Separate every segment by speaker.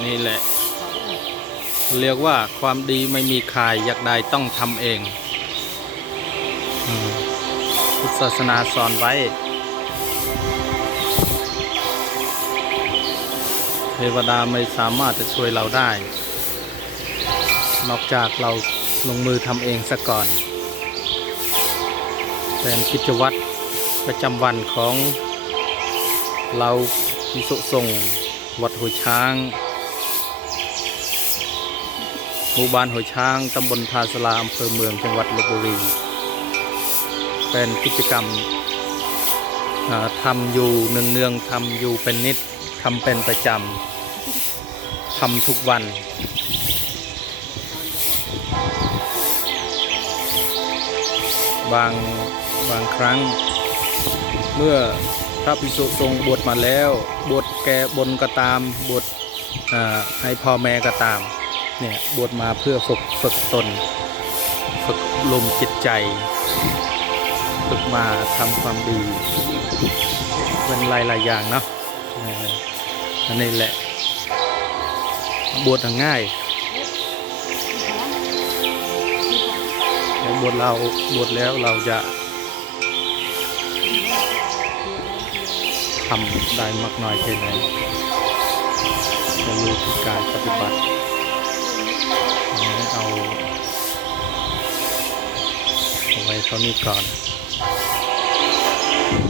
Speaker 1: นี่แหละ เรียกว่าความดีไม่มีขายอยากใดต้องทำเองอพุทธศาสนาสอนไว้ เทวดาไม่สามารถจะช่วยเราได้ นอกจากเราลงมือทำเองซะก่อนเป็นกิจวัตรประจำวันของเราพิสุทรงวัดหัวช้าง หมู่บ้านหัวช้างตำบลทาสลาอำเภอเมืองจังหวัดลบบุรี เป็นกิจกรรมทำอยู่เนืองๆทำอยู่เป็นนิดทำเป็นประจำทำทุกวัน บางบางครั้ง เมื่อพระภิกษุทรงบวชมาแล้ว บวชแก่บนก็ตาม บวชให้พ่อแม่ก็ตาม เนี่ยบวชมาเพื่อฝึกฝึกตน ฝึกลมจิตใจ ฝึกมาทำความดีเป็นหลายหลายๆอย่างเนาะอันนี้แหละ บวชง่ายบวชเราบวชแล้วเราจะทำได้มากน้อยแค่ไหนจะอยู่ที่การปฏิบัติ เอาเอาไว้เท่านี้ก่อน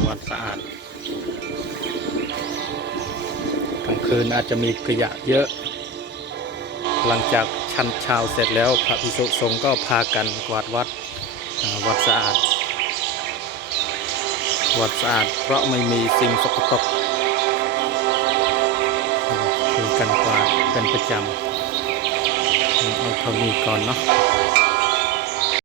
Speaker 1: วัดสะอาดกลางคืนอาจจะมีขยะเยอะ หลังจากชันชาวเสร็จแล้วพระภิกษุสงฆ์ก็พากันกวาดวัดวัดสะอาด วัดสะอาดเพราะไม่มีสิ่งสกปรกคือกันกวาดเป็นประจำ เอาเท่านี้ก่อนเนาะ